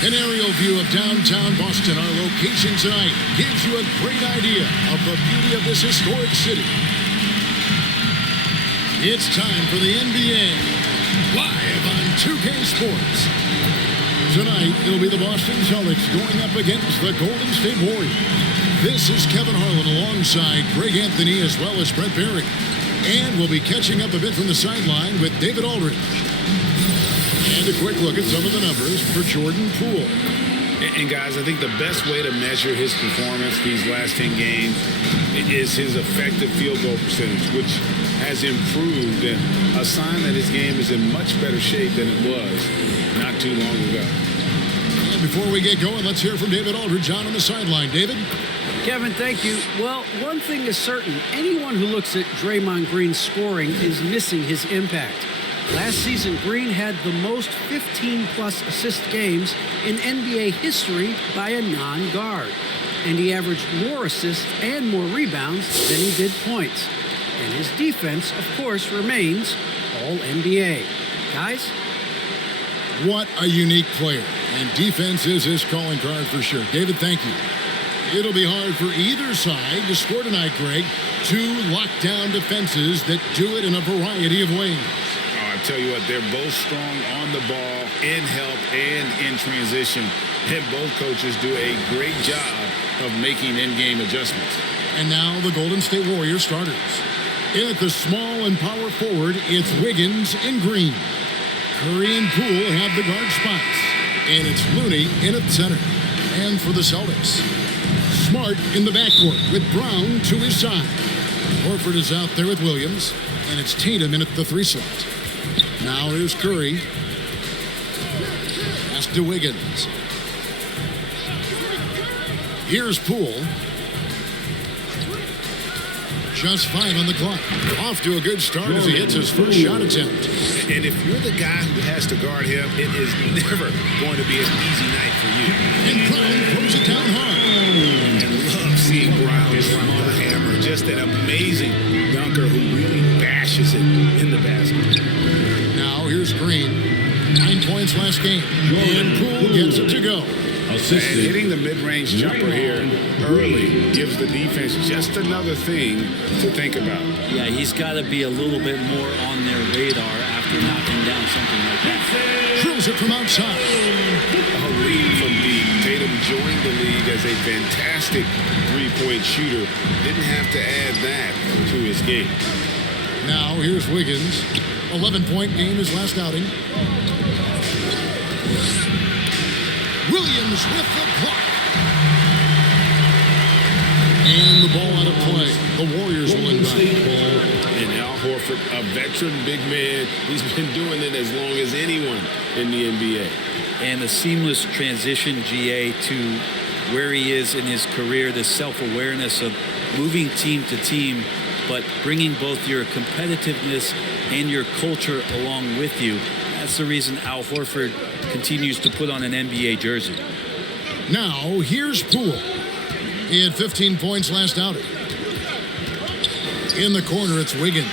An aerial view of downtown Boston, our location tonight, gives you a great idea of the beauty of this historic city. It's time for the NBA, live on 2K Sports. Tonight, it'll be the Boston Celtics going up against the Golden State Warriors. This is Kevin Harlan alongside Greg Anthony as well as Brett Barry. And we'll be catching up a bit from the sideline with David Aldridge. And a quick look at some of the numbers for Jordan Poole. And guys, I think the best way to measure his performance these last 10 games is his effective field goal percentage, which has improved, and a sign that his game is in much better shape than it was not too long ago. And before we get going, let's hear from David Aldridge on the sideline. David? Kevin, thank you. Well, one thing is certain. Anyone who looks at Draymond Green's scoring is missing his impact. Last season, Green had the most 15-plus assist games in NBA history by a non-guard. And he averaged more assists and more rebounds than he did points. And his defense, of course, remains all-NBA. Guys? What a unique player. And defense is his calling card for sure. David, thank you. It'll be hard for either side to score tonight, Greg. Two lockdown defenses that do it in a variety of ways. I tell you what, they're both strong on the ball, in help, and in transition. And both coaches do a great job of making in-game adjustments. And now the Golden State Warriors starters. In at the small and power forward, it's Wiggins and Green. Curry and Poole have the guard spots. And it's Looney in at center. And for the Celtics, Smart in the backcourt with Brown to his side. Horford is out there with Williams. And it's Tatum in at the 3 slot. Now here's Curry. Pass to Wiggins. Here's Poole. Just 5 on the clock. Off to a good start as he hits his first shot attempt. And if you're the guy who has to guard him, it is never going to be an easy night for you. And Brown throws it down hard. And love seeing Brown drop the hammer. Just an amazing dunker who really bashes it in the basket. Now here's Green. 9 points last game. And Poole gets it to go. And hitting the mid-range jumper here early gives the defense just another thing to think about. Yeah, he's got to be a little bit more on their radar after knocking down something like that. Drills it from outside. A lead from deep. Tatum joined the league as a fantastic three-point shooter. Didn't have to add that to his game. Now here's Wiggins. 11-point game his last outing. Williams with the block. And the ball out of play. The Warriors will inbound. And Al Horford, a veteran big man. He's been doing it as long as anyone in the NBA. And the seamless transition, GA, to where he is in his career, the self-awareness of moving team to team, but bringing both your competitiveness and your culture along with you. That's the reason Al Horford continues to put on an NBA jersey. Now, here's Poole. He had 15 points last outing. In the corner, it's Wiggins.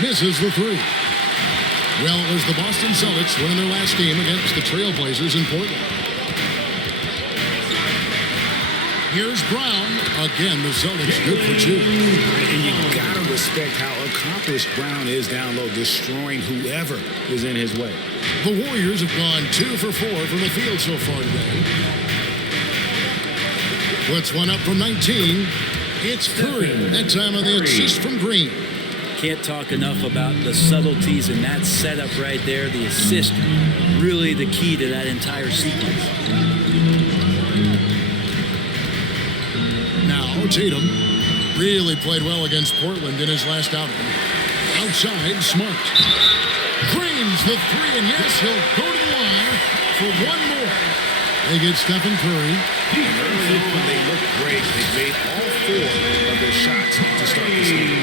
Misses the 3. Well, it was the Boston Celtics winning their last game against the Trailblazers in Portland. Here's Brown. Again, the Celtics good for 2. And you got to respect how accomplished Brown is down low, destroying whoever is in his way. The Warriors have gone 2 for 4 from the field so far today. Puts one up from 19. It's Curry. That time on the assist from Green. Can't talk enough about the subtleties in that setup right there. The assist, really the key to that entire sequence. Now Tatum really played well against Portland in his last outing. Outside, Smart. Drains the 3, and yes, he'll go to the line for one more. They get Stephen Curry. And early on, they looked great. They made all 4 of their shots to start the game.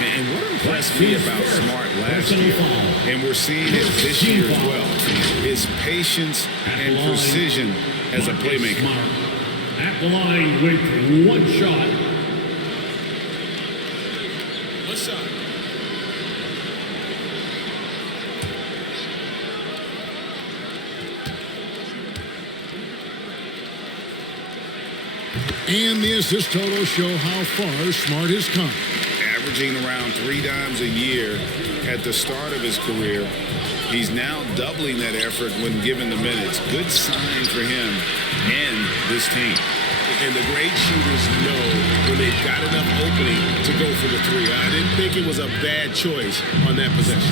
And what impressed me about Smart last year, and we're seeing it this year as well, is patience and precision as a playmaker. At the line with 1 shot. What's up? And the assist totals show how far Smart has come. Averaging around 3 dimes a year at the start of his career. He's now doubling that effort when given the minutes. Good sign for him and this team. And the great shooters know when they've got enough opening to go for the 3. I didn't think it was a bad choice on that possession.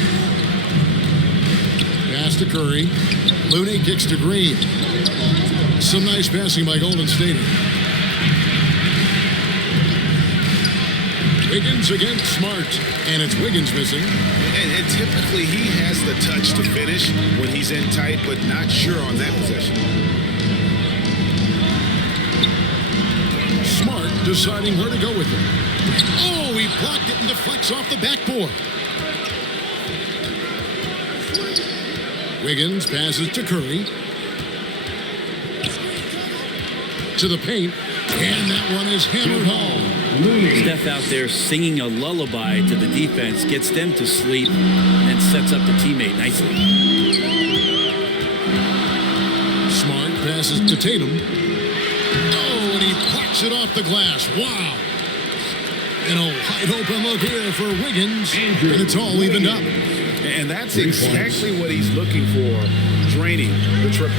Pass to Curry. Looney kicks to Green. Some nice passing by Golden State. Wiggins against Smart, and it's Wiggins missing. And typically he has the touch to finish when he's in tight, but not sure on that possession. Smart deciding where to go with it. Oh, he blocked it and deflects off the backboard. Wiggins passes to Curry. To the paint, and that one is hammered home. Steph out there singing a lullaby to the defense, gets them to sleep, and sets up the teammate nicely. Smart passes to Tatum. Oh, and he plucks it off the glass. Wow. And a wide open look here for Wiggins, and it's all evened up. And that's exactly what he's looking for, draining the triple.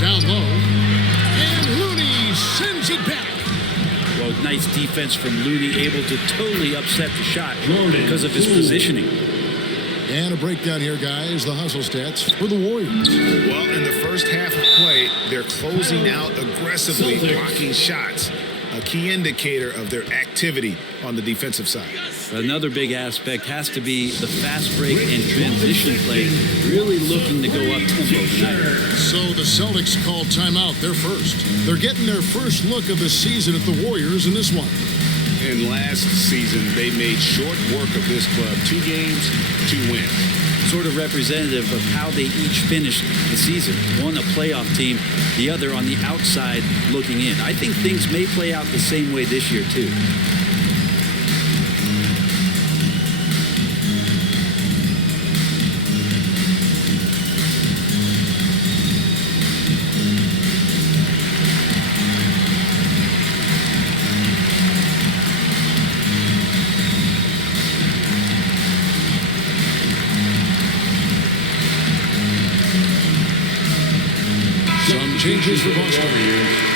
Down low, and Looney sends it back. Well, nice defense from Looney, able to totally upset the shot because of his positioning. And a breakdown here, guys. The hustle stats for the Warriors. Well, in the first half of play, they're closing out aggressively, blocking shots. A key indicator of their activity on the defensive side. Another big aspect has to be the fast break and transition play, really looking to go up-tempo tonight. So the Celtics called timeout. They're first. They're getting their first look of the season at the Warriors in this one. And last season, they made short work of this club. 2 games, 2 wins. Sort of representative of how they each finished the season. One a playoff team, the other on the outside looking in. I think things may play out the same way this year, too. Changes for Boston.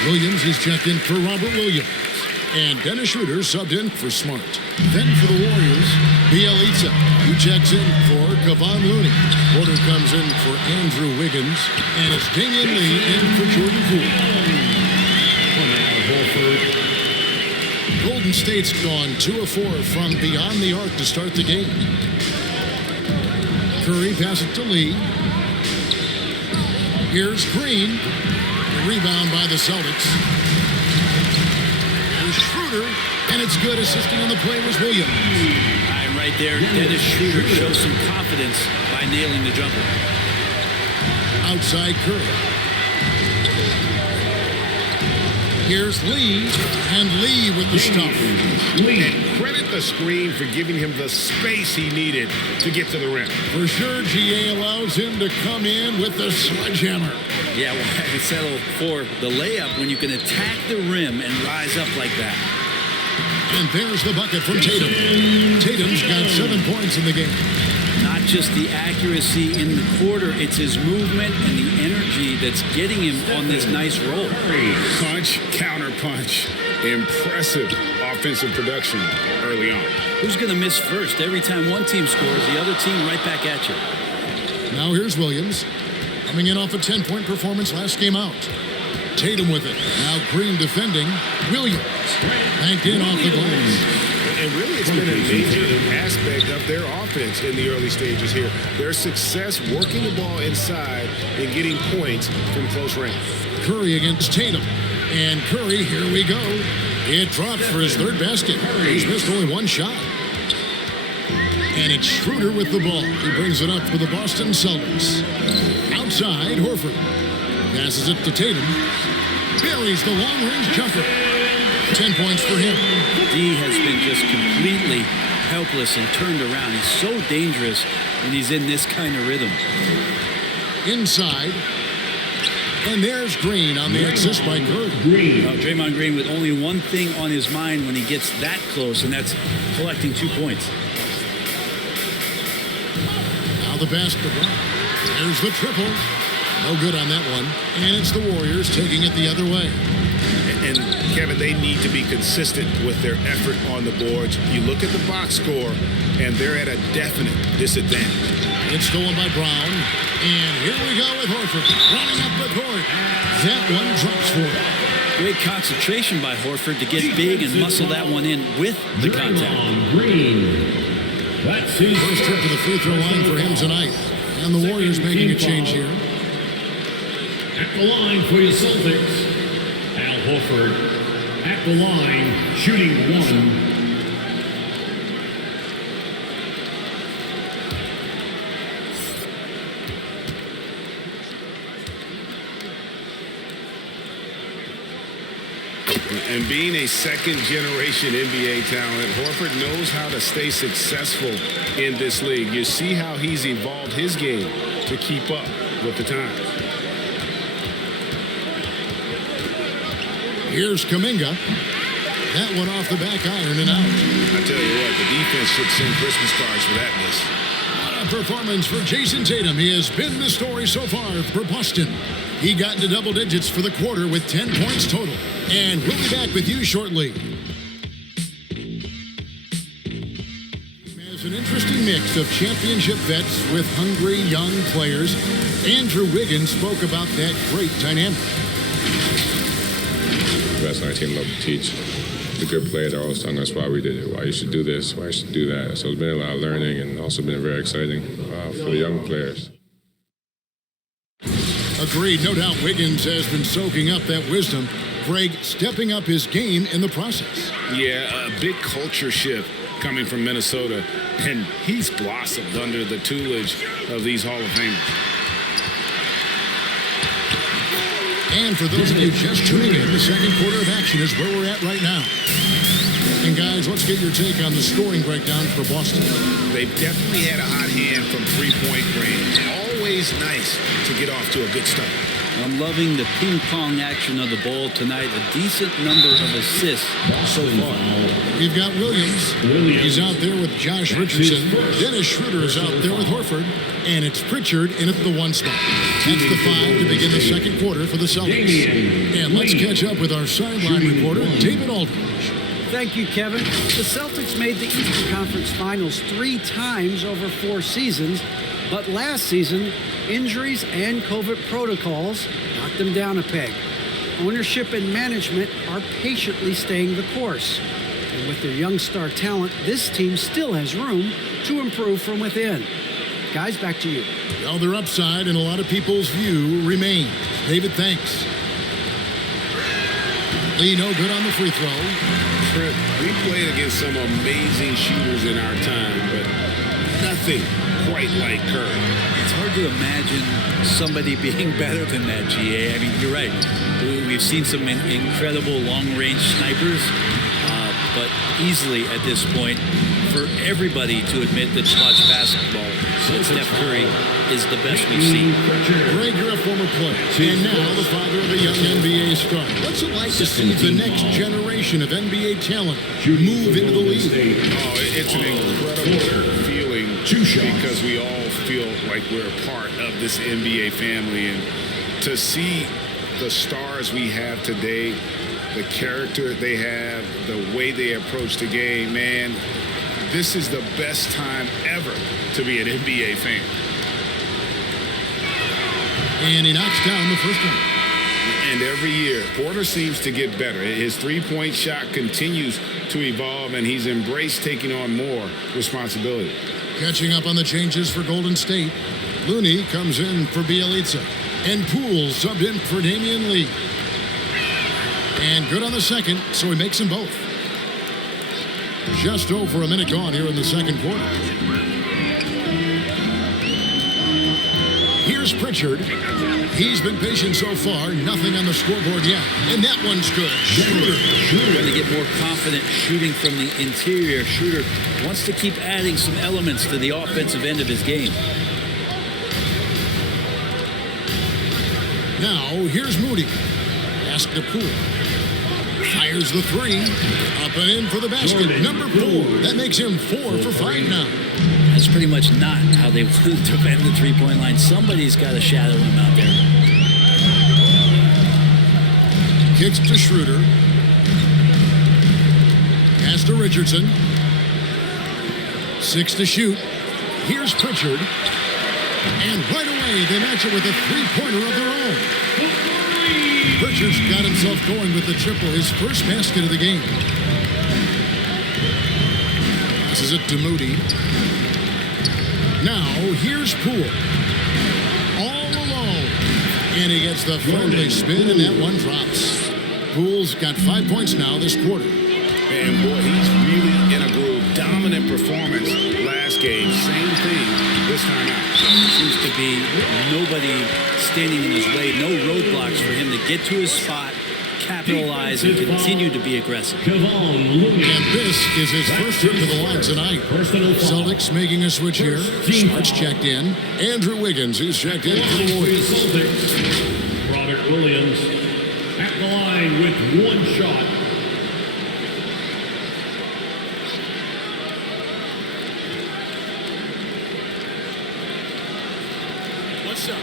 Williams is checked in for Robert Williams. And Dennis Schroeder subbed in for Smart. Then for the Warriors, Bielitsa, who checks in for Kevon Looney. Porter comes in for Andrew Wiggins. And it's Damian Lee in for Jordan Poole. Golden State's gone 2 of 4 from beyond the arc to start the game. Curry passes to Lee. Here's Green. A rebound by the Celtics. Here's Schroeder, and it's good. Assisting on the play was Williams. And right there, Dennis Schroeder shows some confidence by nailing the jumper. Outside Curry. Here's Lee, and Lee with the stuff. And credit the screen for giving him the space he needed to get to the rim. For sure, GA allows him to come in with the sledgehammer. Yeah, well, I settle for the layup when you can attack the rim and rise up like that. And there's the bucket from Tatum. Tatum's got 7 points in the game. Not just the accuracy in the quarter, it's his movement and the energy that's getting him on this nice roll. Punch, counter punch. Impressive offensive production early on. Who's going to miss first? Every time one team scores, the other team right back at you. Now here's Williams. Coming in off a 10-point performance last game out. Tatum with it. Now Green defending. Williams banked in off the glass. And really, it's been a major aspect of their offense in the early stages here. Their success working the ball inside and getting points from close range. Curry against Tatum. And Curry, here we go. It drops for his 3rd basket. He's missed only 1 shot. And it's Schroeder with the ball. He brings it up for the Boston Celtics. Outside, Horford. Passes it to Tatum. Buries the long-range jumper. 10 points for him. D has been just completely helpless and turned around. He's so dangerous when he's in this kind of rhythm. Inside. And there's Green on the assist by Curry. Draymond Green with only one thing on his mind when he gets that close, and that's collecting 2 points. Now the pass to Brown. There's the triple. No good on that one. And it's the Warriors taking it the other way. And Kevin, they need to be consistent with their effort on the boards. You look at the box score, and they're at a definite disadvantage. It's stolen by Brown. And here we go with Horford. Running up the court. That one drops for it. Great concentration by Horford to get big and muscle that one in with the contact. That's his First trip to the free throw line for him tonight. And the Warriors making a change here. At the line for your Celtics, Al Horford. At the line, shooting 1. And being a second-generation NBA talent, Horford knows how to stay successful in this league. You see how he's evolved his game to keep up with the times. Here's Kuminga. That one off the back iron and out. I tell you what, the defense should send Christmas cards for that miss. What a performance for Jason Tatum. He has been the story so far for Boston. He got into double digits for the quarter with 10 points total. And we'll be back with you shortly. As an interesting mix of championship vets with hungry young players, Andrew Wiggins spoke about that great dynamic. The best on our team love to teach. The good players are always telling us why we did it, why you should do this, why you should do that. So it's been a lot of learning and also been very exciting for the young players. Agreed. No doubt Wiggins has been soaking up that wisdom. Greg stepping up his game in the process. Yeah, a big culture shift coming from Minnesota, and he's blossomed under the tutelage of these Hall of Famers. And for those of you just tuning in, the second quarter of action is where we're at right now. And guys, let's get your take on the scoring breakdown for Boston. They've definitely had a hot hand from three-point range. Always nice to get off to a good start. I'm loving the ping-pong action of the ball tonight. A decent number of assists so far. We've got Williams. He's out there with Josh Richardson. Dennis Schroeder is out there with Horford. And it's Pritchard in at the 1 spot. That's the 5 to begin the second quarter for the Celtics. And let's catch up with our sideline reporter, David Aldridge. Thank you, Kevin. The Celtics made the Eastern Conference Finals 3 times over 4 seasons, but last season, injuries and COVID protocols knocked them down a peg. Ownership and management are patiently staying the course. And with their young star talent, this team still has room to improve from within. Guys, back to you. Well, their upside in a lot of people's view remains. David, thanks. Lee, no good on the free throw. Trent, we played against some amazing shooters in our time, but nothing quite like Curry. It's hard to imagine somebody being better than that, GA. I mean, you're right. We've seen some incredible long-range snipers, but easily at this point, for everybody to admit that clutch basketball, Steph Curry is the best we've seen. Greg, you're a former player, and now the father of a young NBA star. What's it like to see the next generation of NBA talent move into the league? Oh, it's an incredible feeling because we all feel like we're a part of this NBA family. And to see the stars we have today, the character they have, the way they approach the game, man, this is the best time ever to be an NBA fan. And he knocks down the first one. And every year, Porter seems to get better. His three-point shot continues to evolve, and he's embraced taking on more responsibility. Catching up on the changes for Golden State, Looney comes in for Bielitsa, and Poole subbed in for Damian Lee. And good on the second, so he makes them both. Just over a minute gone here in the second quarter. Here's Pritchard. He's been patient so far. Nothing on the scoreboard yet. And that one's good. Schroeder. Trying to get more confident shooting from the interior. Schroeder wants to keep adding some elements to the offensive end of his game. Now, here's Moody. Pass to Poole. Fires the three. Up and in for the basket. Number 4. That makes him 4 for 5 now. That's pretty much not how they want to defend the three-point line. Somebody's got to shadow him out there. Kicks to Schroeder. Pass to Richardson. 6 to shoot. Here's Pritchard. And right away, they match it with a three-pointer of their own. Pritchard's got himself going with the triple, his first basket of the game. Passes it to Moody. Now, here's Poole. All alone. And he gets the friendly spin, and that one drops. Poole's got 5 points now this quarter. And boy, he's really in a groove. Dominant performance last game. Same thing this time out. Seems to be nobody standing in his way. No roadblocks for him to get to his spot, capitalize, and continue to be aggressive. And this is his first trip to the line tonight. Celtics making a switch here. Smart's checked in. Andrew Wiggins is checked in for the Warriors. Robert Williams at the line with 1 shot. What's up?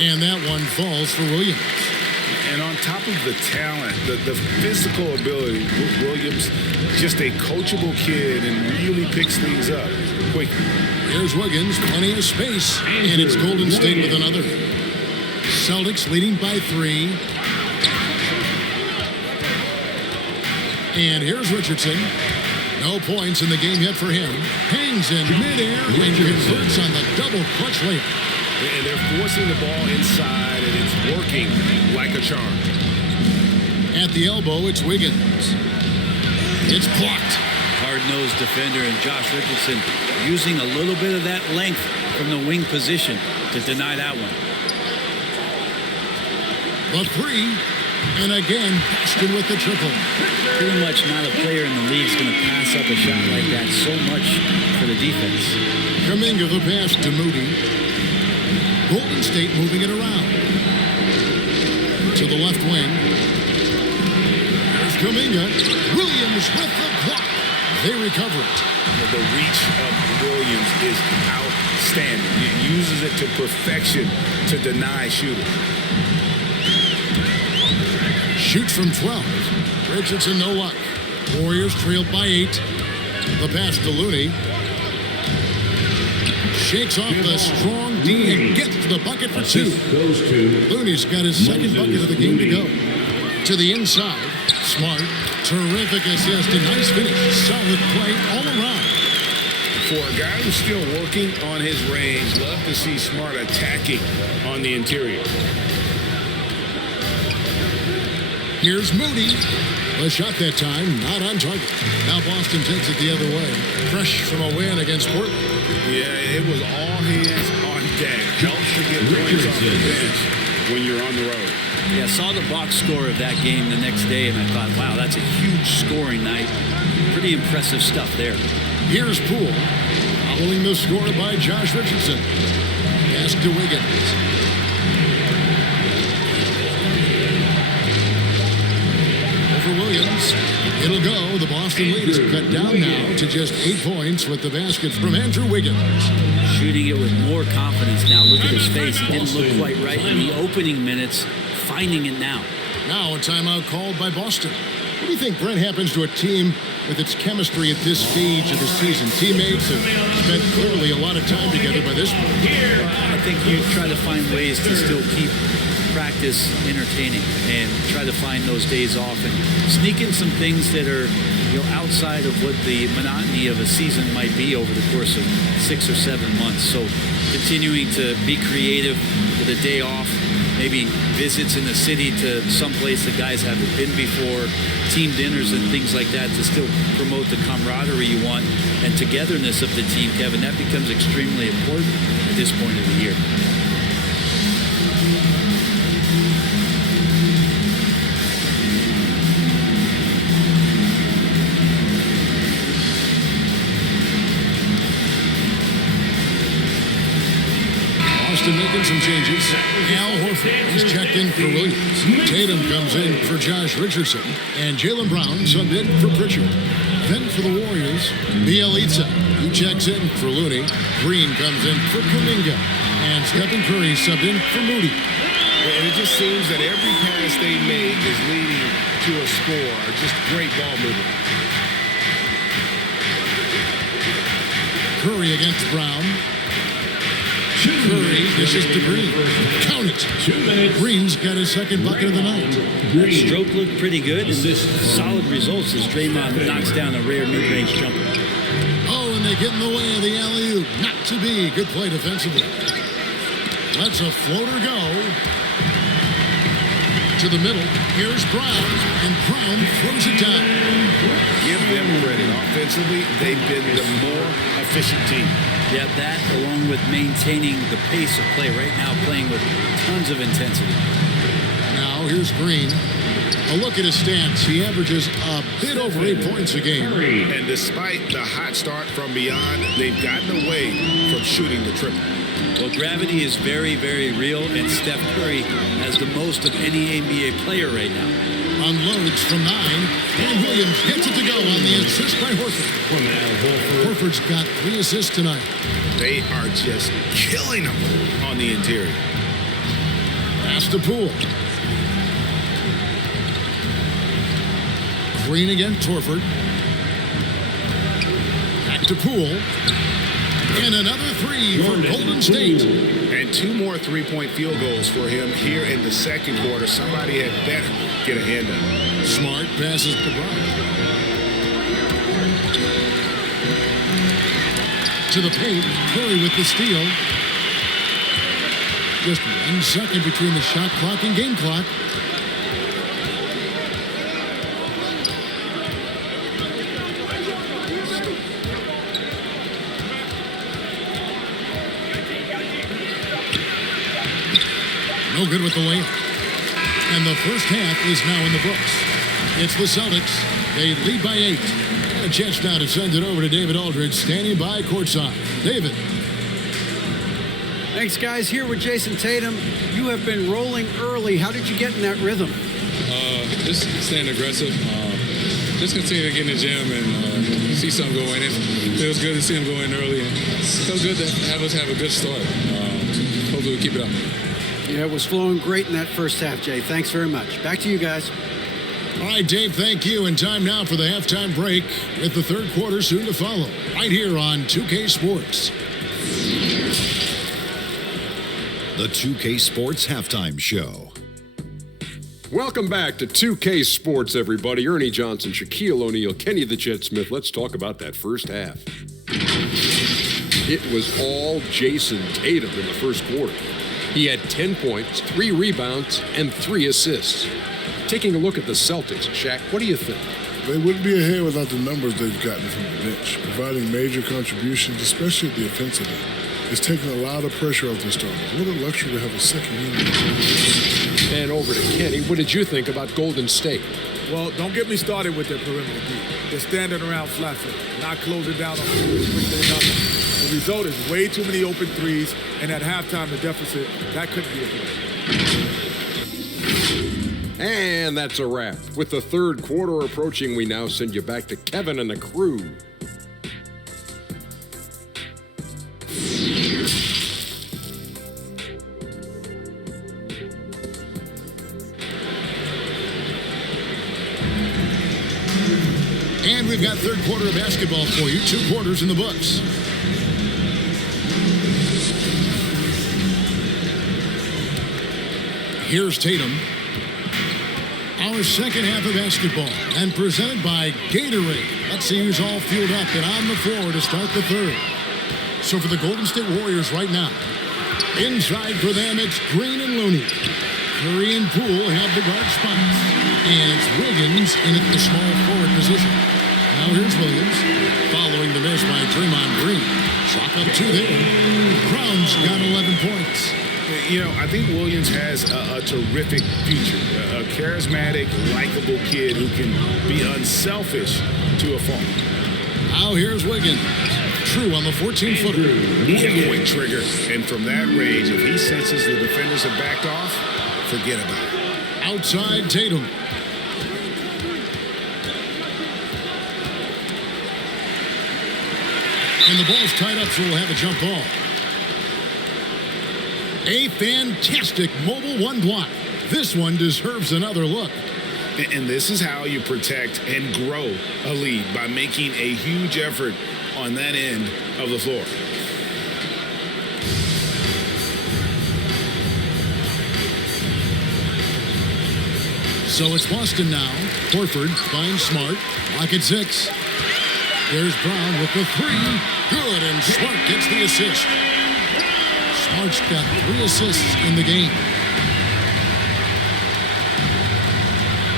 And that one falls for Williams. And on top of the talent, the physical ability, Williams, just a coachable kid and really picks things up quickly. Here's Wiggins, plenty of space, and it's Golden State with another. Celtics leading by 3. And here's Richardson. No points in the game yet for him. Hangs in midair and converts on the double clutch layup. And they're forcing the ball inside, and it's working like a charm. At the elbow, it's Wiggins. It's blocked. Hard-nosed defender, and Josh Richardson using a little bit of that length from the wing position to deny that one. The 3, and again, Boston with the triple. Pretty much not a player in the league is going to pass up a shot like that. So much for the defense. Kuminga the pass to Moody. Golden State moving it around. To the left wing. There's Kuminga. Williams with the block. They recover it. The reach of Williams is outstanding. He uses it to perfection to deny shooting. Shoots from 12. Richardson no luck. Warriors trailed by 8. The pass to Looney. Shakes off the strong D and gets to the bucket for 2. Looney's got his second bucket of the game to go. To the inside. Smart. Terrific assist. A nice finish. Solid play all around. For a guy who's still working on his range, love to see Smart attacking on the interior. Here's Moody. The shot that time, not on target. Now Boston takes it the other way. Fresh from a win against Portland. Yeah, it was all hands on deck. Helps to get points off the bench when you're on the road. Yeah, saw the box score of that game the next day, and I thought, wow, that's a huge scoring night. Pretty impressive stuff there. Here's Poole. Following the score by Josh Richardson. Pass to Wiggins. For Williams. It'll go. The Boston lead is cut down now to just 8 points with the basket from Andrew Wiggins. Shooting it with more confidence now. Look at his face. He didn't look quite right in the opening minutes. Finding it now. Now a timeout called by Boston. What do you think, Brent, happens to a team with its chemistry at this stage of the season? Teammates have spent clearly a lot of time together by this point. I think you try to find ways to still keep practice entertaining and try to find those days off and sneak in some things that are, outside of what the monotony of a season might be over the course of 6 or 7 months. So continuing to be creative with a day off, maybe visits in the city to someplace the guys haven't been before, team dinners and things like that to still promote the camaraderie you want and togetherness of the team, Kevin. That becomes extremely important at this point of the year. Houston making some changes. Al Horford is checked in for Williams. Tatum comes in for Josh Richardson. And Jaylen Brown subbed in for Pritchard. Then for the Warriors, Bielitsa. He checks in for Looney. Green comes in for Kuminga. And Stephen Curry subbed in for Moody. And it just seems that every pass they make is leading to a score. Just great ball movement. Curry against Brown. Curry dishes to Green. Count it. Green's got his second bucket of the night. That stroke looked pretty good. And solid results as Draymond knocks down a rare mid-range jumper. Oh, and they get in the way of the alley-oop. Not to be. Good play defensively. Lets a floater go. To the middle. Here's Brown. And Brown throws it down. Give them credit. Offensively, they've been the more efficient team. Yeah, that along with maintaining the pace of play right now, playing with tons of intensity. Now here's Green. A look at his stats. He averages a bit over 8 points a game. And despite the hot start from beyond, they've gotten away from shooting the triple. Well, gravity is very, very real, and Steph Curry has the most of any NBA player right now. Unloads from 9, and Williams gets it to go on the assist by Horford. Horford's got 3 assists tonight. They are just killing them on the interior. Pass to Poole. Green against Horford. Back to Poole. And another 3 for Golden State. And 2 more three-point field goals for him here in the second quarter. Somebody had better get a hand on him. Smart passes to Brown. To the paint. Curry with the steal. Just 1 second between the shot clock and game clock. No good with the layup. And the first half is now in the books. It's the Celtics. They lead by 8. And a chance now to send it over to David Aldridge, standing by courtside. David. Thanks, guys. Here with Jason Tatum. You have been rolling early. How did you get in that rhythm? Just staying aggressive. Just continue to get in the gym and see something go in. It feels good to see him go in early. And it feels good to have us have a good start. Hopefully we keep it up. Yeah, it was flowing great in that first half, Jay. Thanks very much. Back to you guys. All right, Dave, thank you. And time now for the halftime break with the third quarter soon to follow. Right here on 2K Sports. The 2K Sports Halftime Show. Welcome back to 2K Sports, everybody. Ernie Johnson, Shaquille O'Neal, Kenny the Jet Smith. Let's talk about that first half. It was all Jason Tatum in the first quarter. He had 10 points, 3 rebounds, and 3 assists. Taking a look at the Celtics, Shaq, what do you think? They wouldn't be ahead without the numbers they've gotten from the bench, providing major contributions, especially at the offensive end. It's taken a lot of pressure off their starters. What a luxury to have a second unit. And over to Kenny, what did you think about Golden State? Well, don't get me started with their perimeter D. They're standing around flat-footed, not closing down on threes quickly enough. The result is way too many open threes, and at halftime, the deficit, that couldn't be a play. And that's a wrap. With the third quarter approaching, we now send you back to Kevin and the crew. And we've got third quarter of basketball for you. 2 quarters in the books. Here's Tatum. Our second half of basketball, and presented by Gatorade. Let's see who's all fueled up and on the floor to start the third. So for the Golden State Warriors right now, inside for them, it's Green and Looney. Curry and Poole have the guard spots. And it's Wiggins in at the small forward position. Now here's Williams, following the miss by Draymond Green. Chalk up 2 there. Brown's got 11 points. You know, I think Williams has a terrific future. A charismatic, likable kid who can be unselfish to a fault. Now here's Wiggins. true on the 14-footer. He's a quick trigger, and from that range, if he senses the defenders have backed off, forget about it. Outside Tatum. And the ball's tied up, so we'll have a jump ball. A fantastic mobile one block. This one deserves another look. And this is how you protect and grow a lead, by making a huge effort on that end of the floor. So it's Boston now. Horford finds Smart. Lock at 6. There's Brown with the 3. Good, and Smart gets the assist. Smart's got 3 assists in the game.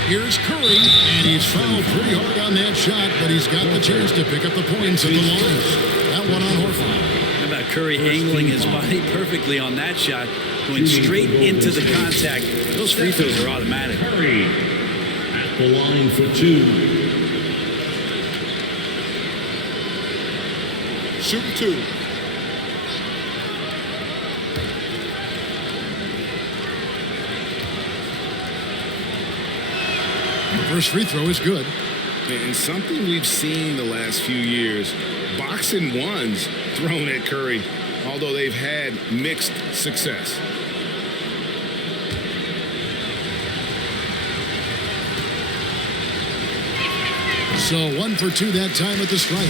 Here's Curry, and he's fouled pretty hard on that shot, but he's got the chance to pick up the points at the line. That one on Horford. How about Curry angling his body perfectly on that shot, going straight into the contact. Those free throws are automatic. Curry at the line for 2. Shoot 2. The first free throw is good. And something we've seen the last few years, boxing ones thrown at Curry, although they've had mixed success. So 1 for 2 that time at the stripe.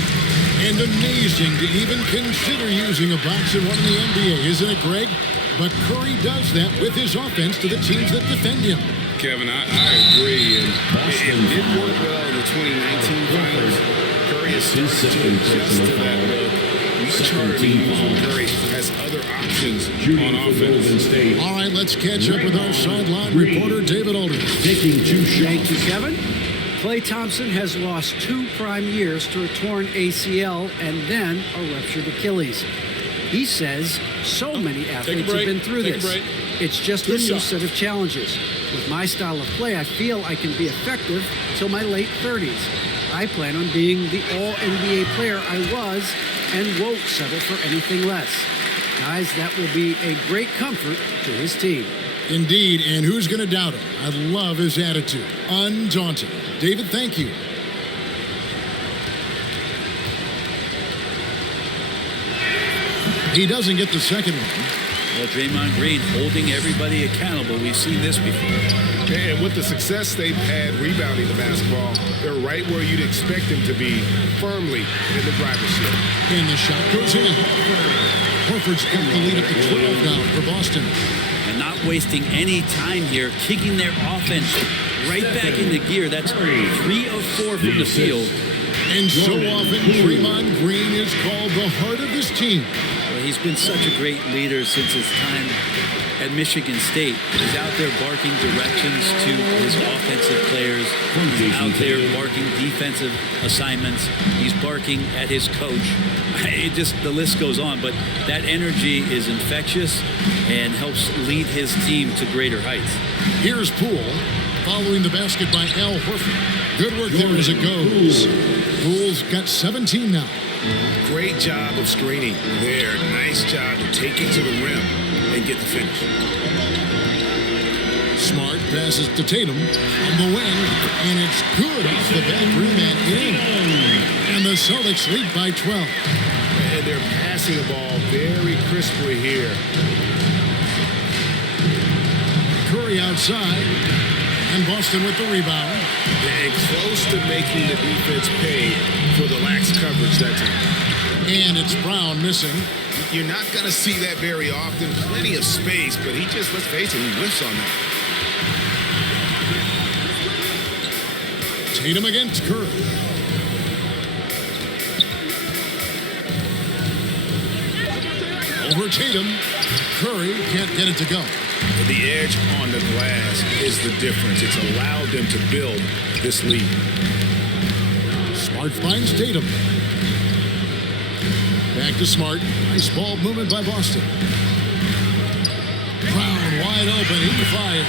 And amazing to even consider using a boxing one in the NBA, isn't it, Greg? But Curry does that with his offense to the teams that defend him. Kevin, I agree. And it did work well in the 2019 finals. Curry has started to adjust to that look. Much harder to use when Curry has other options on offense. All right, let's catch up with our sideline reporter, David Alden. Taking 2 shots. Thank you, Kevin. Klay Thompson has lost 2 prime years to a torn ACL and then a ruptured Achilles. He says so many athletes have been through this. It's just a new set of challenges. With my style of play, I feel I can be effective till my late 30s. I plan on being the all-NBA player I was and won't settle for anything less. Guys, that will be a great comfort to his team. Indeed, and who's going to doubt him? I love his attitude. Undaunted. David, thank you. He doesn't get the second one. Well, Draymond Green holding everybody accountable. We've seen this before. And with the success they've had rebounding the basketball, they're right where you'd expect them to be, firmly in the driver's seat. And the shot goes in. Horford's got the lead up to 12 now for Boston. And not wasting any time here, kicking their offense right back into gear. That's 3 of 4 from the field. And so often, Draymond Green is called the heart of this team. Well, he's been such a great leader since his time at Michigan State. He's out there barking directions to his offensive players. He's out there barking defensive assignments. He's barking at his coach. The list goes on, but that energy is infectious and helps lead his team to greater heights. Here's Poole, following the basket by Al Horford. Good work there as it goes. Poole's got 17 now. Great job of screening there. Nice job to take it to the rim and get the finish. Smart passes to Tatum on the wing, and it's good off the back rim and in. And the Celtics lead by 12. And they're passing the ball very crisply here. Curry outside, and Boston with the rebound. And close to making the defense pay for the lax coverage that time. And it's Brown missing. You're not going to see that very often. Plenty of space, but he just, let's face it, he whiffs on that. Tatum against Curry. Over Tatum. Curry can't get it to go. The edge on the glass is the difference. It's allowed them to build this lead. Smart finds Tatum. Back to Smart. Nice ball movement by Boston. Brown wide open. He fired.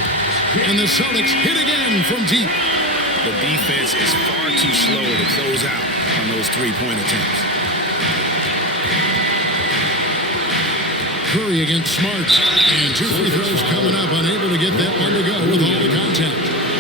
And the Celtics hit again from deep. The defense is far too slow to close out on those three-point attempts. Curry against Smart. And 2 free throws coming up, unable to get that one to go with all the contact.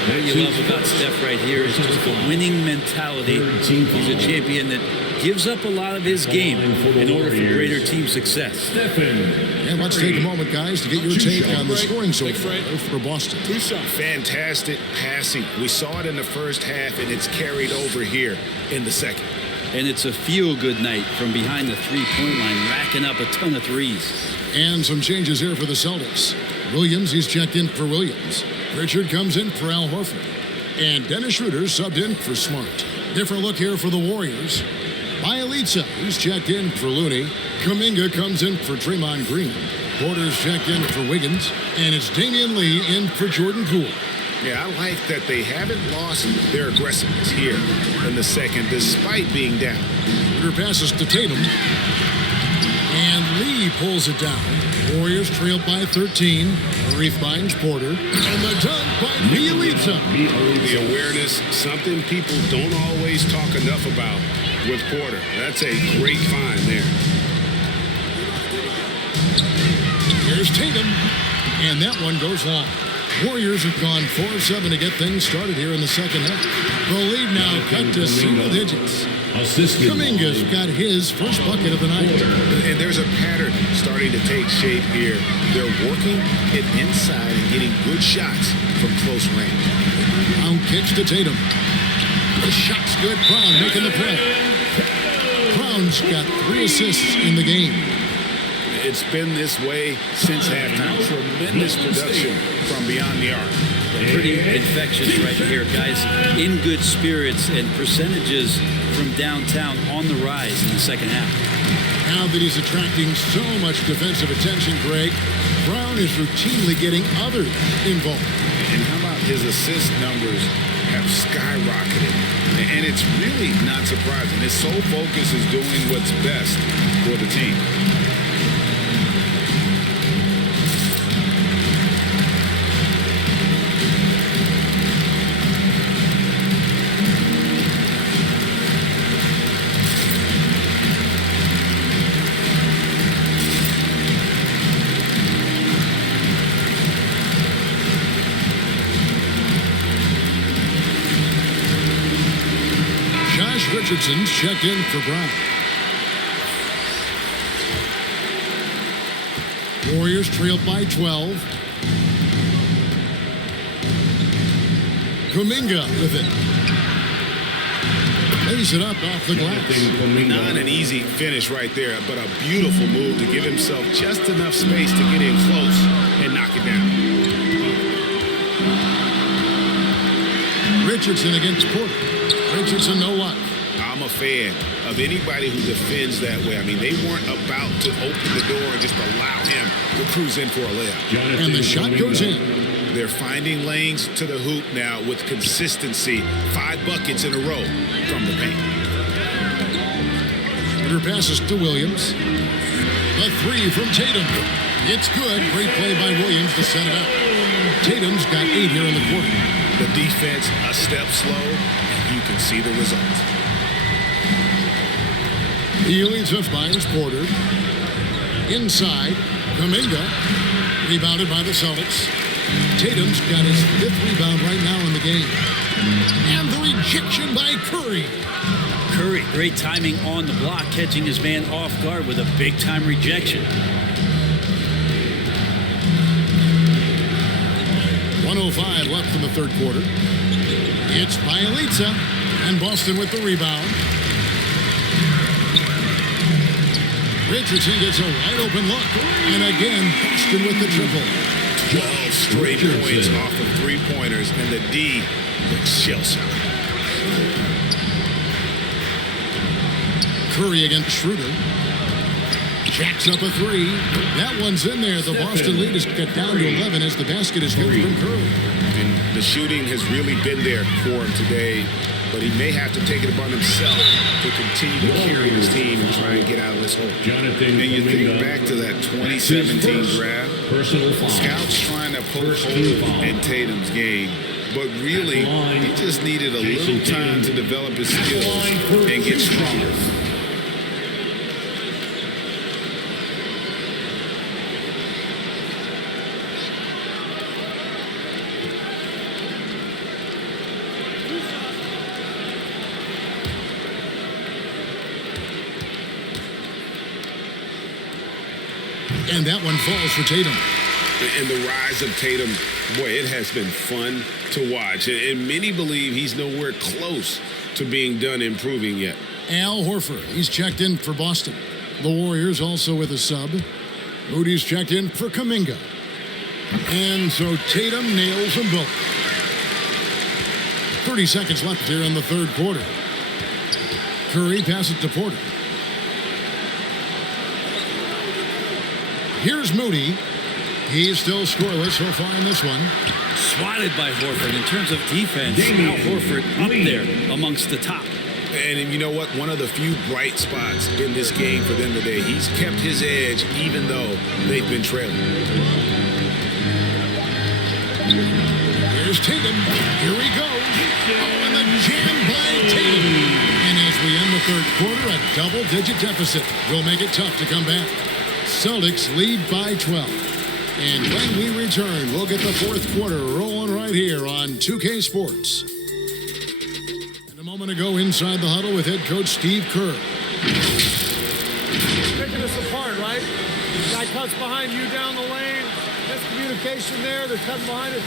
What you love about Steph right here is just the winning mentality. He's a champion that gives up a lot of his game in order for greater team success. And let's take a moment, guys, to get your take on the scoring so far for Boston. Fantastic passing. We saw it in the first half, and it's carried over here in the second. And it's a feel-good night from behind the three-point line, racking up a ton of threes. And some changes here for the Celtics. Williams, he's checked in for Williams. Richard comes in for Al Horford. And Dennis Schroeder subbed in for Smart. Different look here for the Warriors. Bielitsa, he's checked in for Looney. Kuminga comes in for Draymond Green. Porter's checked in for Wiggins. And it's Damian Lee in for Jordan Poole. Yeah, I like that they haven't lost their aggressiveness here in the second, despite being down. Schroeder passes to Tatum. And Lee pulls it down. Warriors trailed by 13. Reef finds Porter. And the dunk by Bielitsa. The awareness, something people don't always talk enough about with Porter. That's a great find there. Here's Tatum. And that one goes long. Warriors have gone 4-7 to get things started here in the second half. The lead now cut to single digits. Kuminga's got his first bucket of the night. And there's a pattern starting to take shape here. They're working it inside and getting good shots from close range. Brown kicks to Tatum. The shot's good. Brown making the play. Brown's got 3 assists in the game. It's been this way since halftime. Tremendous production from beyond the arc. Pretty infectious right here, guys. In good spirits and percentages from downtown on the rise in the second half. Now that he's attracting so much defensive attention, Greg, Brown is routinely getting others involved. And how about his assist numbers have skyrocketed? And it's really not surprising. His sole focus is doing what's best for the team. Richardson's checked in for Brown. Warriors trailed by 12. Kuminga with it. Lays it up off the glass. Not an easy finish right there, but a beautiful move to give himself just enough space to get in close and knock it down. Richardson against Porter. Richardson, no luck. I'm a fan of anybody who defends that way. I mean, they weren't about to open the door and just allow him to cruise in for a layup. And the shot goes in. They're finding lanes to the hoop now with consistency. 5 buckets in a row from the paint. Shooter passes to Williams. A 3 from Tatum. It's good. Great play by Williams to set it up. Tatum's got 8 here in the quarter. The defense a step slow, and you can see the results. Bielitsa finds Porter. Inside, Kuminga. Rebounded by the Celtics. Tatum's got his 5th rebound right now in the game. And the rejection by Curry. Curry, great timing on the block, catching his man off guard with a big-time rejection. 1:05 left in the third quarter. It's Bielitsa, and Boston with the rebound. Richardson gets a wide-open look, and again, Boston with the triple. 12 straight points off of 3-pointers, and the D looks shell-shocked. Curry against Schroeder. Jacks up a 3. That one's in there. The Boston lead is cut down to 11 as the basket is good from Curry. And the shooting has really been there for him today, but he may have to take it upon himself to continue to carry his team and try and get out of this hole. And you think back to that 2017 draft, scouts trying to poke holes in Tatum's game, but really, he just needed a little time to develop his skills and get stronger. And that one falls for Tatum. And the rise of Tatum, boy, it has been fun to watch. And many believe he's nowhere close to being done improving yet. Al Horford, he's checked in for Boston. The Warriors also with a sub. Moody's checked in for Kuminga. And so Tatum nails them both. 30 seconds left here in the third quarter. Curry passes to Porter. Here's Moody. He's still scoreless so far in this one. Swatted by Horford. In terms of defense, Al Horford up there amongst the top. And you know what? One of the few bright spots in this game for them today. He's kept his edge even though they've been trailing. Here's Tatum. Here he goes. Oh, and the jam by Tatum. And as we end the third quarter, a double-digit deficit will make it tough to come back. Celtics lead by 12. And when we return, we'll get the fourth quarter rolling right here on 2K Sports. And a moment ago, inside the huddle with head coach Steve Kerr. Picking us apart, right? Guy cuts behind you down the lane. Miscommunication there. They're cutting behind us.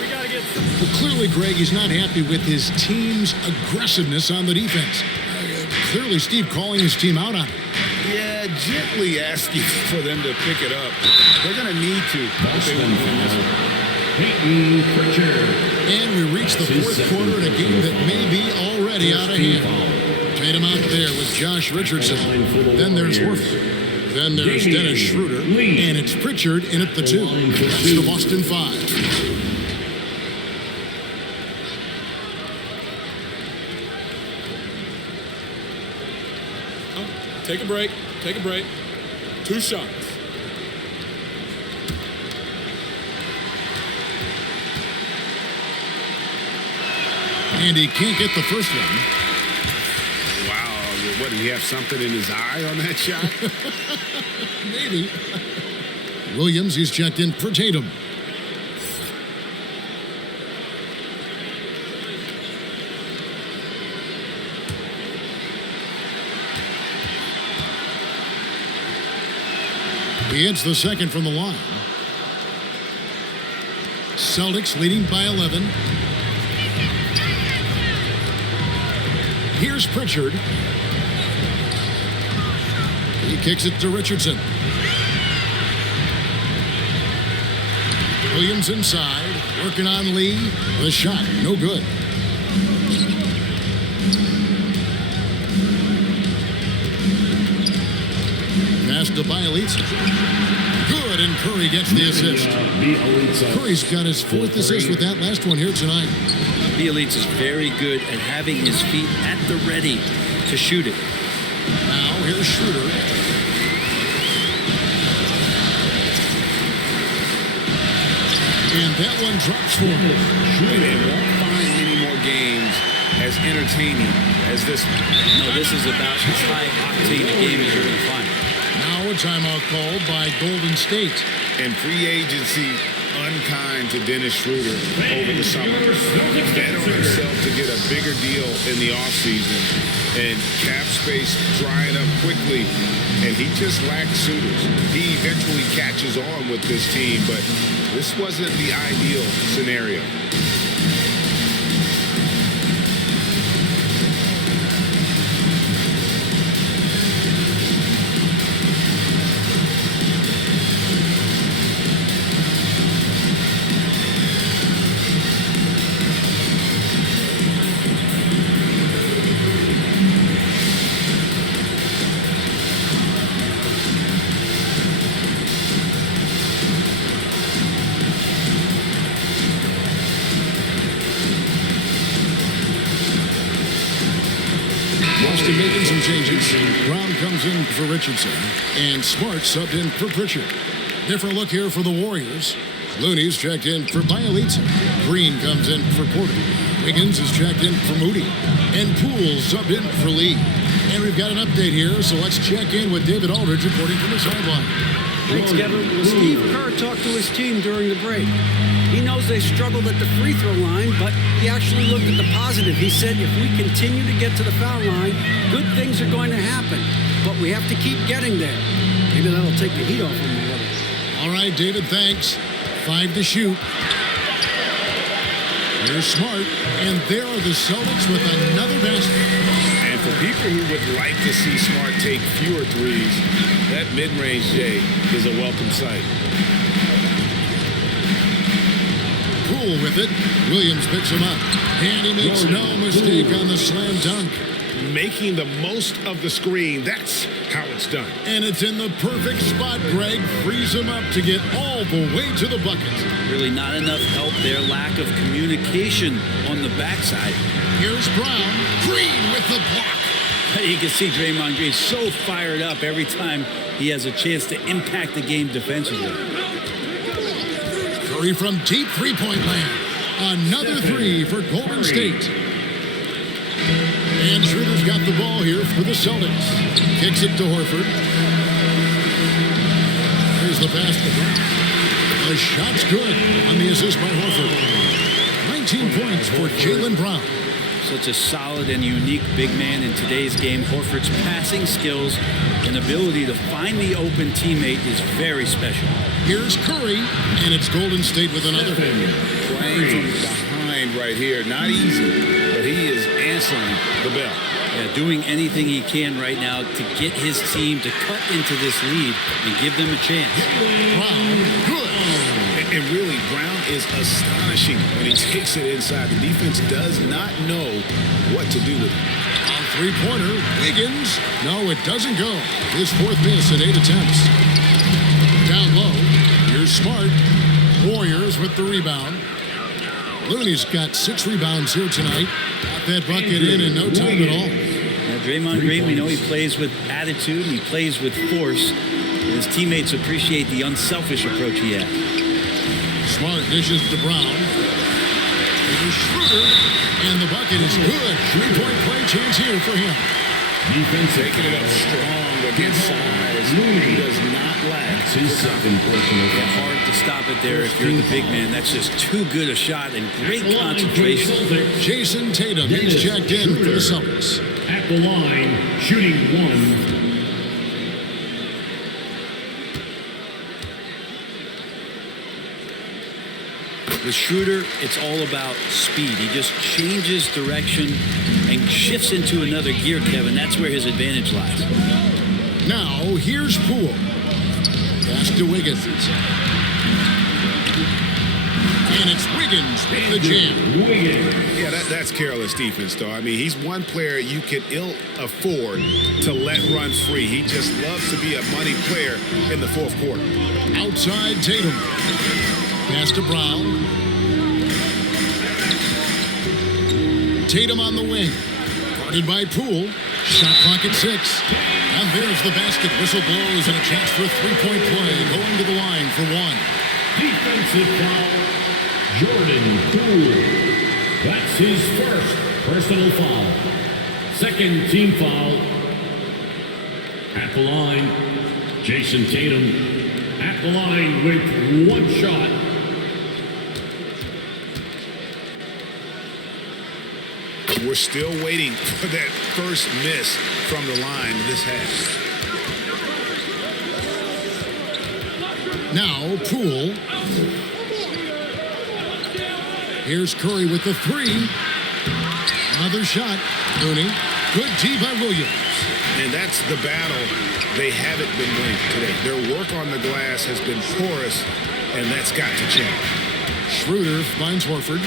We got to get... Well, clearly, Greg, he's not happy with his team's aggressiveness on the defense. Clearly, Steve calling his team out on it. Yeah, gently asking for them to pick it up. They're going to need to if they want to win this one. And we reach the fourth quarter in a game that may be already out of hand. Tatum out there with Josh Richardson. Then there's Horford. Then there's Dennis Schroeder. And it's Pritchard in at the 2. That's the Boston 5. Take a break. Take a break. 2 shots. And he can't get the first one. Wow. What, did he have something in his eye on that shot? Maybe. Williams, he's checked in for Tatum. He hits the second from the line. Celtics leading by 11. Here's Pritchard. He kicks it to Richardson. Williams inside, working on Lee. The shot, no good. Pass to Bielitsa. Good, and Curry gets the assist. Curry's got his 4th assist with that last one here tonight. Bielitsa is very good at having his feet at the ready to shoot it. Now here's Schroeder. And that one drops for him. And won't find many more games as entertaining as this one. No, this is about as high octane a game as you're going to find. Now a timeout called by Golden State. And free agency unkind to Dennis Schroeder over the summer. Bet on himself to get a bigger deal in the offseason. And cap space drying up quickly. And he just lacked suitors. He eventually catches on with this team, but this wasn't the ideal scenario. Making some changes. Brown comes in for Richardson, and Smart subbed in for Pritchard. Different look here for the Warriors. Looney's checked in for Bielitsa. Green comes in for Porter. Wiggins is checked in for Moody. And Poole subbed in for Lee. And we've got an update here, so let's check in with David Aldridge reporting from the sideline. Thanks, Kevin. Well, Steve Kerr talked to his team during the break. He knows they struggled at the free throw line, but he actually looked at the positive. He said, if we continue to get to the foul line, good things are going to happen. But we have to keep getting there. Maybe that'll take the heat off him a little. All right, David, thanks. 5 to shoot. Here's Smart, and there are the Celtics with another basket. And for people who would like to see Smart take fewer threes, that mid-range J is a welcome sight. Poole with it. Williams picks him up. And he makes no mistake on the slam dunk. Making the most of the screen, that's how it's done. And it's in the perfect spot. Greg frees him up to get all the way to the bucket. Really not enough help there. Lack of communication on the backside. Here's Brown. Green with the block. You can see Draymond Green so fired up every time he has a chance to impact the game defensively. Curry from deep three-point land. Another three for Golden State. And Schroeder's got the ball here for the Celtics. Kicks it to Horford. Here's the pass to Brown. The shot's good on the assist by Horford. 19 points for Jaylen Brown. Such a solid and unique big man in today's game. Horford's passing skills and ability to find the open teammate is very special. Here's Curry, and it's Golden State with another. Playing from behind right here. Not easy, but he is answering the bell. Yeah, doing anything he can right now to get his team to cut into this lead and give them a chance. Brown, good. And really, Brown is astonishing when he takes it inside. The defense does not know what to do with it. On three-pointer, Wiggins. No, it doesn't go. His 4th miss at 8 attempts. Down low, here's Smart. Warriors with the rebound. Looney's got 6 rebounds here tonight. Got that bucket in no time at all. Now, Draymond Green, we know he plays with attitude. He plays with force. His teammates appreciate the unselfish approach he has. Smart dishes to Brown. Here's Schroeder, and the bucket is good. 3-point play chance here for him. Defense taking it up strong against size. He does not lack. Hard to stop it there if you're the big man. That's just too good a shot and great concentration. Jason Tatum, he's checked in for the Celtics. At the line, shooting 1. With Schroeder, it's all about speed. He just changes direction and shifts into another gear, Kevin. That's where his advantage lies. Now, here's Poole. Pass to Wiggins. And it's Wiggins with the jam. Yeah, that's careless defense, though. I mean, he's one player you can ill afford to let run free. He just loves to be a money player in the 4th quarter. Outside Tatum. Pass to Brown. Tatum on the wing. Guarded by Poole. Shot clock at 6. And there's the basket. Whistle blows and a chance for a 3-point play. Going to the line for 1. Defensive foul, Jordan Poole. That's his 1st personal foul. 2nd team foul. At the line, Jason Tatum. At the line with 1 shot. We're still waiting for that first miss from the line this half. Now, Poole. Here's Curry with the 3. Another shot. Looney. Good D by Williams. And that's the battle they haven't been winning today. Their work on the glass has been porous, and that's got to change. Schroeder finds Horford.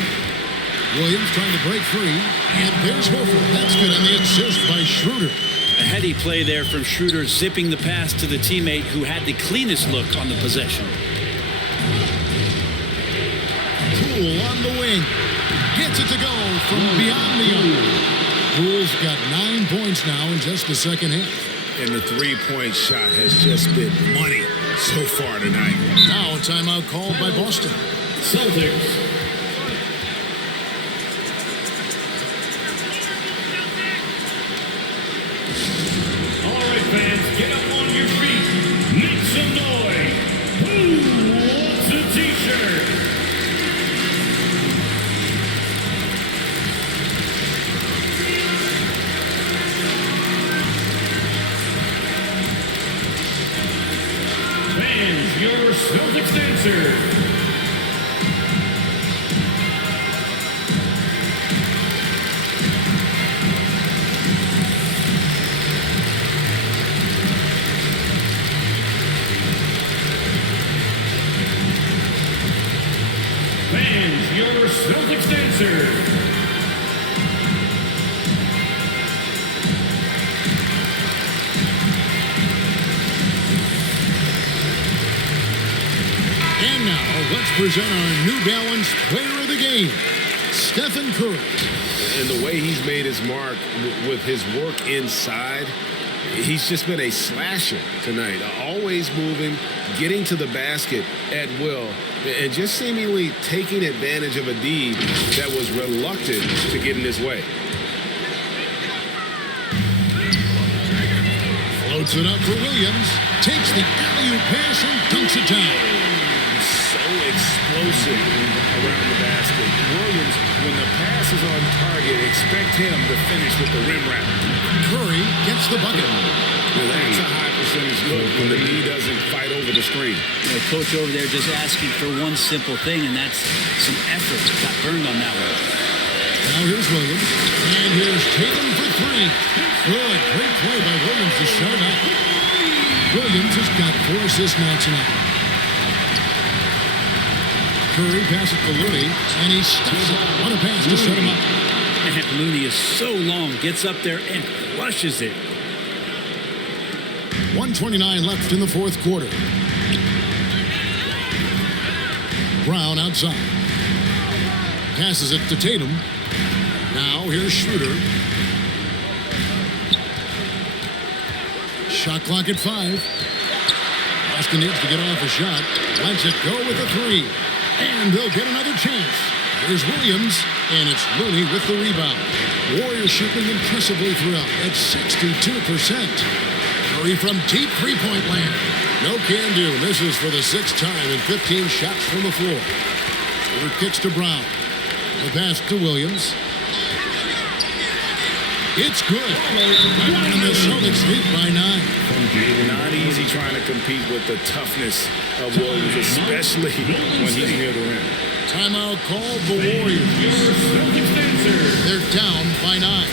Williams trying to break free. And there's Horford. That's good on the assist by Schroeder. A heady play there from Schroeder, zipping the pass to the teammate who had the cleanest look on the possession. Poole on the wing. Gets it to go from beyond the arc. Poole's got 9 points now in just the second half. And the 3-point shot has just been money so far tonight. Now a timeout called by Boston. Celtics. Fans, get up on your feet. Make some noise. Who wants a t-shirt? Fans, your Celtics dancer. Fans, your Celtics dancer. And now, let's present our New Balance Player of the Game, Stephen Curry. And the way he's made his mark with his work inside, he's just been a slasher tonight. Always moving, getting to the basket at will, and just seemingly taking advantage of a D that was reluctant to get in his way. Floats it up for Williams. Takes the alley-oop pass and dunks it down. So explosive around the basket. Williams, when the pass is on target, expect him to finish with the rim wrap. Curry gets the bucket. Well, that's a high percentage look when the D doesn't fight over the screen. The coach over there just asking for one simple thing, and that's some effort. Got burned on that one. Now here's Williams. And here's Tatum for three. Good. Great play by Williams to shut it up. Williams has got 4 assists now tonight. Curry passes to Looney, and he stuffs it. What a pass to shut him up. And Looney is so long, gets up there and flushes it. 1:29 left in the fourth quarter. Brown outside. Passes it to Tatum. Now here's Schroeder. Shot clock at 5. Boston needs to get off a shot. Lets it go with a 3. And they'll get another chance. Here's Williams, and it's Looney with the rebound. Warriors shooting impressively throughout at 62%. Curry from deep three-point land. No can do. Misses for the 6th time in 15 shots from the floor. Schroeder kicks to Brown. The pass to Williams. It's good. And the Celtics lead by 9. Not easy trying to compete with the toughness of Williams, especially when he's near the rim. Timeout called the Warriors. They're down by 9.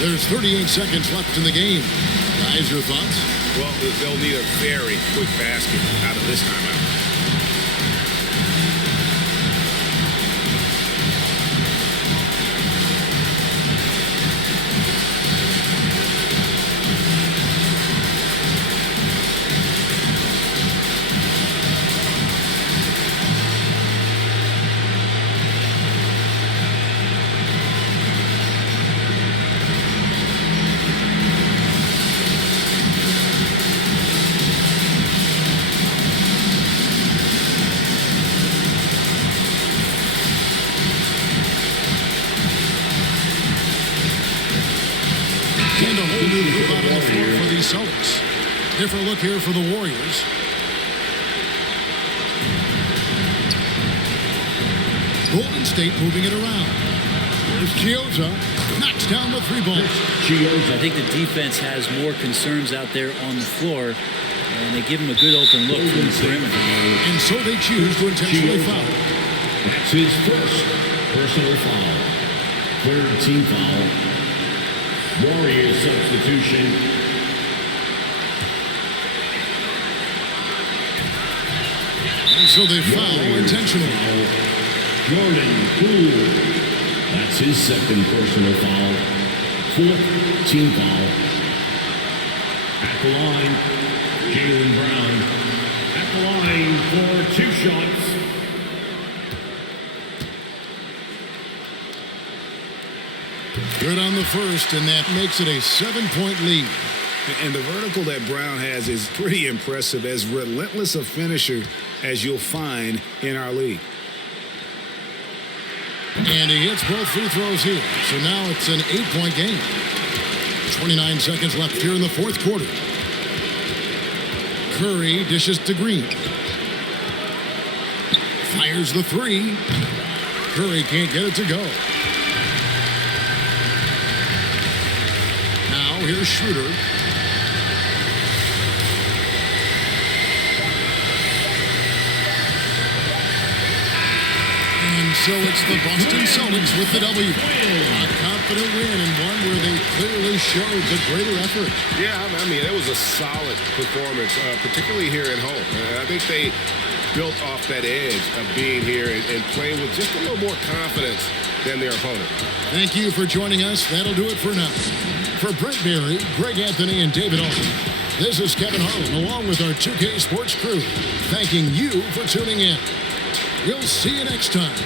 There's 38 seconds left in the game. Guys, your thoughts? Well, they'll need a very quick basket out of this timeout. And a whole new move out on the floor for the Celtics. Different look here for the Warriors. Golden State moving it around. There's Chiozza. Knocks down the 3 ball. I think the defense has more concerns out there on the floor, and they give him a good open look from the perimeter. And so they choose to intentionally foul. That's his first personal foul. 3rd team foul. Warriors substitution. And so they foul intentionally. Jordan Poole. That's his 2nd personal foul. 4th team foul. At the line, Jaylen Brown. At the line for 2 shots. Good on the first, and that makes it a 7-point lead. And the vertical that Brown has is pretty impressive, as relentless a finisher as you'll find in our league. And he hits both free throws here. So now it's an 8-point game. 29 seconds left here in the fourth quarter. Curry dishes to Green. Fires the 3. Curry can't get it to go. Now here's Schroeder. So it's the Boston Celtics with the W. A confident win and one where they clearly showed the greater effort. Yeah, I mean, it was a solid performance, particularly here at home. I think they built off that edge of being here and playing with just a little more confidence than their opponent. Thank you for joining us. That'll do it for now. For Brent Berry, Greg Anthony, and David Alton, this is Kevin Harlan along with our 2K Sports crew, thanking you for tuning in. We'll see you next time.